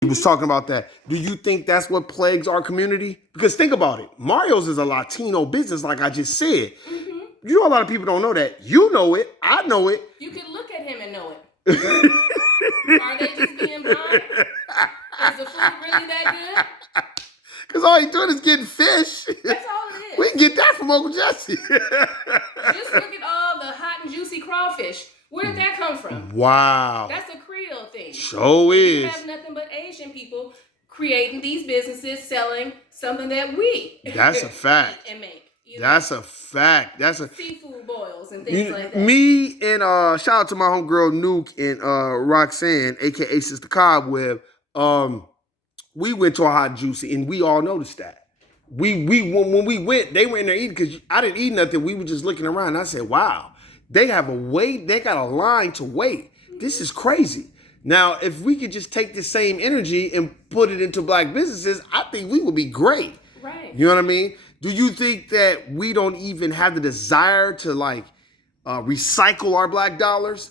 He was talking about that. Do you think that's what plagues our community? Because think about it. Mario's is a Latino business, like I just said. Mm-hmm. You know, a lot of people don't know that. You know it. I know it. You can look at him and know it. Are they just being blind? Is the food really that good? Because all he's doing is getting fish. That's all it is. We can get that from Uncle Jesse. Just look at all the hot and juicy crawfish. Where did that come from? Wow. That's a Creole thing. So is. You have nothing but Asian people creating these businesses, selling something that we That's a fact. and make. That's a fact. That's a seafood boils and things like that. Me and shout out to my homegirl Nuke and Roxanne, aka Sister Cobweb. We went to a hot and juicy, and we all noticed that. When we went, they were in there eating because I didn't eat nothing. We were just looking around. And I said, "Wow, they have a wait. They got a line to wait. This is crazy." Now, if we could just take the same energy and put it into black businesses, I think we would be great. Right. You know what I mean? Do you think that we don't even have the desire to recycle our black dollars?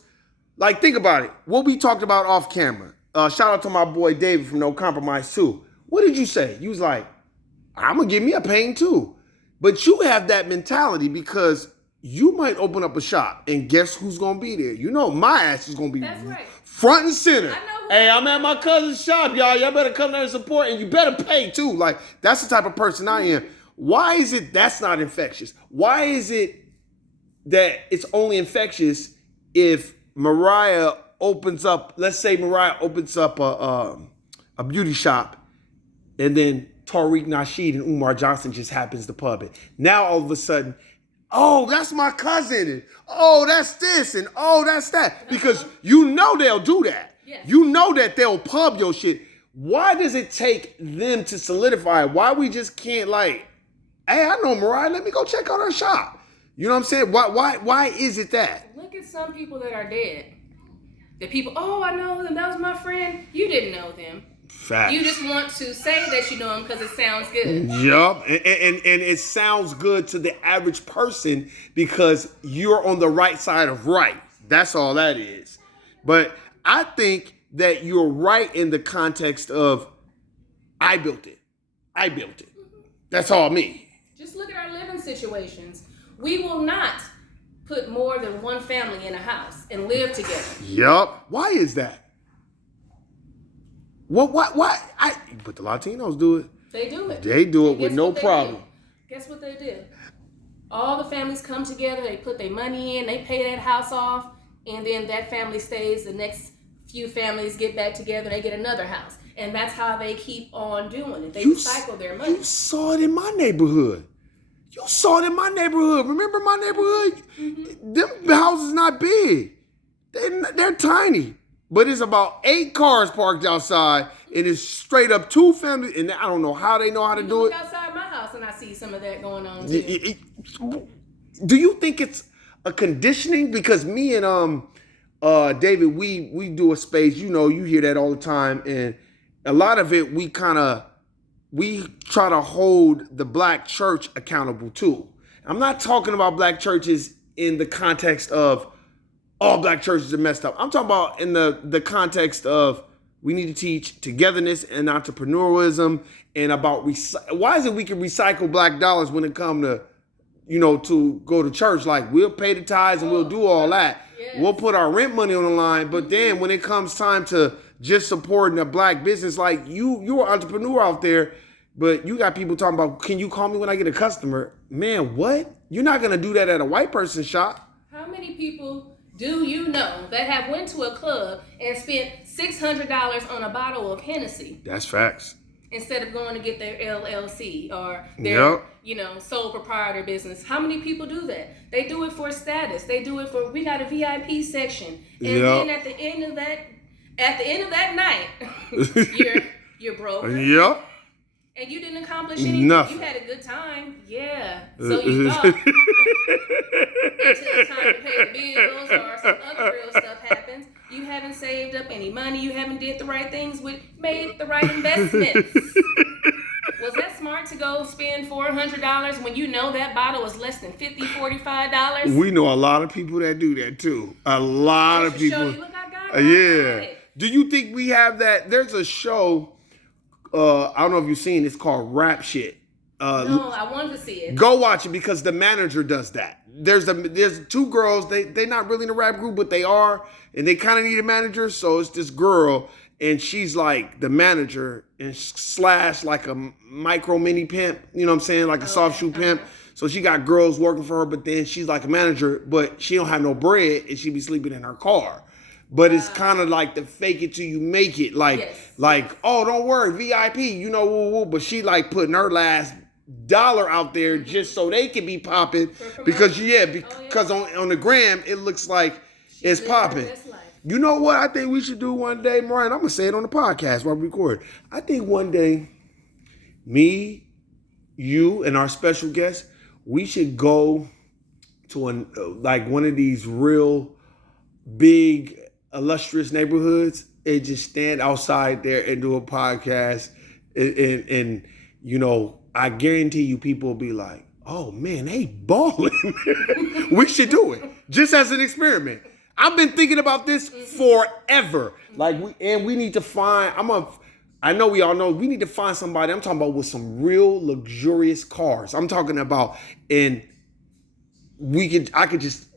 Like, think about it. What we talked about off camera. Shout out to my boy David from No Compromise too. What did you say? You was like, I'm gonna give me a pain too. But you have that mentality because you might open up a shop and guess who's gonna be there? You know my ass is gonna be front and center. Hey, I'm at my cousin's shop, y'all. Y'all better come there and support, and you better pay too. Like, that's the type of person I am. Why is it that's not infectious? Why is it that it's only infectious if Mariah opens up, let's say Mariah opens up a beauty shop, and then Tariq Nasheed and Umar Johnson just happens to pub it. Now all of a sudden, oh, that's my cousin, and oh, that's this, and oh, that's that. Because you know they'll do that. Yes. You know that they'll pub your shit. Why does it take them to solidify? Why we just can't hey, I know Mariah, let me go check out her shop. You know what I'm saying? Why is it that? Look at some people that are dead. The people, oh, I know them, that was my friend. You didn't know them. Facts. You just want to say that you know them because it sounds good. Yup. And it sounds good to the average person because you're on the right side of right. That's all that is. But I think that you're right in the context of I built it. I built it. That's all me. Just look at our living situations. We will not put more than one family in a house and live together. Yup. Why is that? Why? But the Latinos do it. They do it. They do it with no problem. Guess what they do? All the families come together, they put their money in, they pay that house off, and then that family stays. The next few families get back together, they get another house. And that's how they keep on doing it. They recycle their money. You saw it in my neighborhood. Remember my neighborhood? Mm-hmm. Them houses not big. They're tiny. But it's about 8 cars parked outside, and it's straight up 2 families, and I don't know how they know how to do it. Outside my house, and I see some of that going on too. Do you think it's a conditioning? Because me and David, we do a space. You know, you hear that all the time, and a lot of it we try to hold the black church accountable too. I'm not talking about black churches in the context of all black churches are messed up. I'm talking about in the context of we need to teach togetherness and entrepreneurialism and about why is it we can recycle black dollars when it comes to, to go to church? Like, we'll pay the tithes and we'll do all that. Yes. We'll put our rent money on the line. But then when it comes time to just supporting a black business, like you're an entrepreneur out there, but you got people talking about, can you call me when I get a customer? Man, what? You're not going to do that at a white person's shop. How many people do you know that have went to a club and spent $600 on a bottle of Hennessy? That's facts. Instead of going to get their LLC or their, sole proprietor business. How many people do that? They do it for status. They do it for, we got a VIP section. And then at the end of that night, you're broke. Yep. And you didn't accomplish anything. Nothing. You had a good time. Yeah. So you thought. Until it's time to pay the bills or some other real stuff happens. You haven't saved up any money. You haven't did the right things made the right investments. Was that smart to go spend $400 when you know that bottle was less than $50, $45? We know a lot of people that do that too. A lot of people. Show you, look, I got it. Do you think we have that? There's a show. I don't know if you've seen. It's called Rap Shit. No, I wanted to see it. Go watch it because the manager does that. There's two girls. They're not really in a rap group, but they are, and they kind of need a manager. So it's this girl, and she's like the manager and slash like a micro mini pimp. You know what I'm saying? Like a soft shoe pimp. So she got girls working for her, but then she's like a manager, but she don't have no bread, and she be sleeping in her car. But it's kind of like the fake it till you make it, like, oh, don't worry, VIP, you know, woo woo. But she like putting her last dollar out there just so they can be popping, because on the gram it looks like it's popping. You know what I think we should do one day, Mariah? I'm gonna say it on the podcast while we record. I think one day, me, you, and our special guest, we should go to one of these real big illustrious neighborhoods and just stand outside there and do a podcast, and you know, I guarantee you people will be like, oh man, they balling. We should do it just as an experiment. I've been thinking about this forever. Like we need to find, I know we all know, we need to find somebody, I'm talking about with some real luxurious cars. I'm talking about, and I could just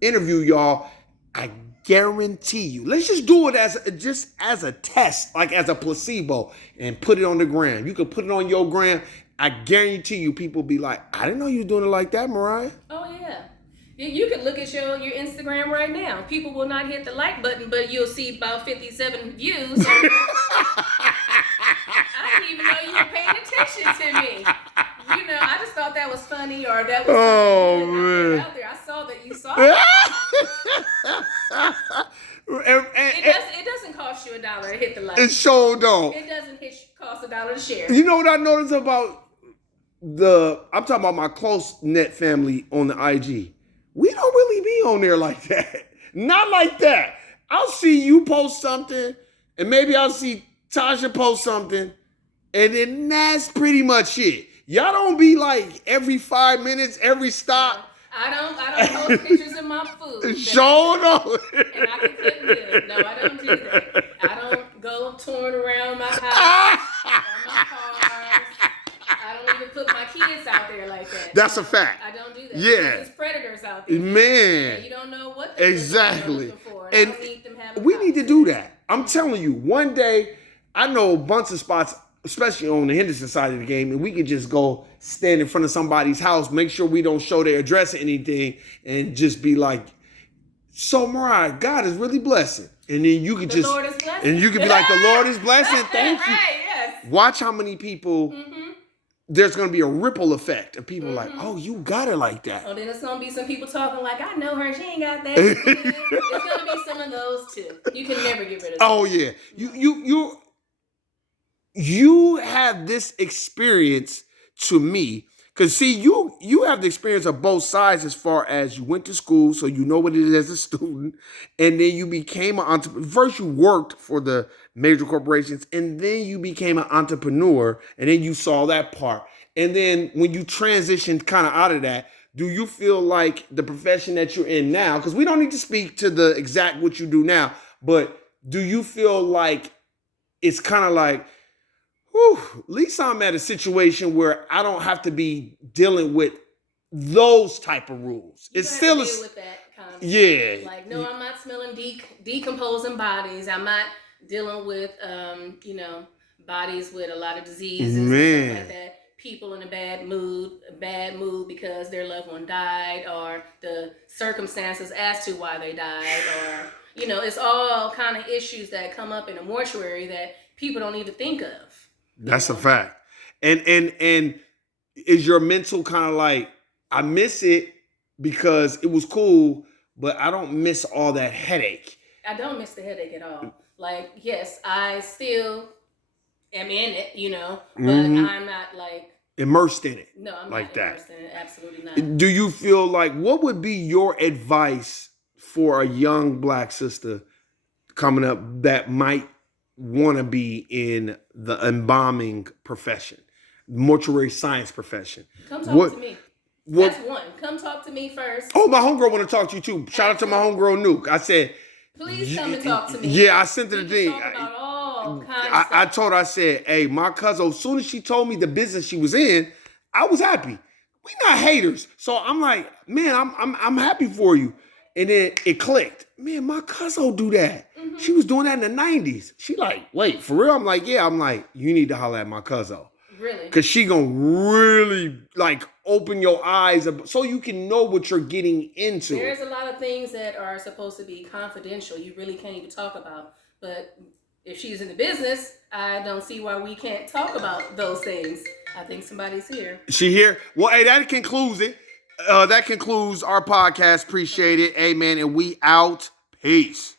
interview y'all. I guarantee you. Let's just do it as a test, like as a placebo, and put it on the gram. You can put it on your gram. I guarantee you people be like, I didn't know you were doing it like that, Mariah. Oh yeah. You can look at your Instagram right now. People will not hit the like button, but you'll see about 57 views. I didn't even know you were paying attention to me. You know, I just thought that was funny, or that was man. Out there. I saw that you saw it. It doesn't cost you $1 to hit the like. It sure don't. It doesn't cost $1 to share. You know what I noticed about I'm talking about my close knit family on the IG. We don't really be on there like that. Not like that. I'll see you post something, and maybe I'll see Tasha post something, and then that's pretty much it. Y'all don't be like every 5 minutes, every stop. I don't post pictures of my food. Sure no. And I can cook good. No, I don't do that. I don't go touring around my house or my cars. I don't even put my kids out there like that. That's a fact. I don't do that. Yeah. There's predators out there. Man. You don't know what they're exactly. For. And we need to do that. I'm telling you, one day, I know a bunch of spots, especially on the Henderson side of the game, and we could just go stand in front of somebody's house, make sure we don't show their address or anything, and just be like, so Mariah, God is really blessing. And then you could Lord is blessing. And you could be like, the Lord is blessing. Thank you. Right, yes. Watch how many people, there's going to be a ripple effect of people like, oh, you got it like that. Oh, then it's going to be some people talking like, I know her, she ain't got that. It's going to be some of those too. You can never get rid of that. Oh, yeah. You have this experience to me, because see, you have the experience of both sides as far as you went to school, so you know what it is as a student, and then you became an entrepreneur. First, you worked for the major corporations, and then you became an entrepreneur, and then you saw that part. And then when you transitioned kind of out of that, do you feel like the profession that you're in now, because we don't need to speak to the exact what you do now, but do you feel like it's kind of like, whew, at least I'm at a situation where I don't have to be dealing with those type of rules. It's still deal with that kind of thing. Like, no, I'm not smelling decomposing bodies. I'm not dealing with bodies with a lot of diseases and stuff like that. People in a bad mood because their loved one died, or the circumstances as to why they died, or it's all kind of issues that come up in a mortuary that people don't even think of. That's a fact. And is your mental kind of like, I miss it because it was cool, but I don't miss all that headache. I don't miss the headache at all. Like, yes, I still am in it, but I'm not like immersed in it. No, I'm like not immersed in it. Absolutely not. Do you feel like, what would be your advice for a young Black sister coming up that might want to be in the embalming profession, mortuary science profession? Come talk to me. That's one. Come talk to me first. Oh, my homegirl want to talk to you too. Shout out to my homegirl Nuke. I said, Please come and talk to me. Yeah, I sent her We the can thing. talk about all kinds of I stuff. told her, I said, hey, my cousin, as soon as she told me the business she was in, I was happy. We not haters. So I'm like, man, I'm happy for you. And then it clicked. Man, my cousin do that. Mm-hmm. She was doing that in the 90s. She like, wait, for real? I'm like, yeah. I'm like, you need to holler at my cousin. Really? Because she gonna really like open your eyes so you can know what you're getting into. There's a lot of things that are supposed to be confidential. You really can't even talk about. But if she's in the business, I don't see why we can't talk about those things. I think somebody's here. She here? Well, hey, that concludes it. That concludes our podcast. Appreciate it. Amen. And we out. Peace.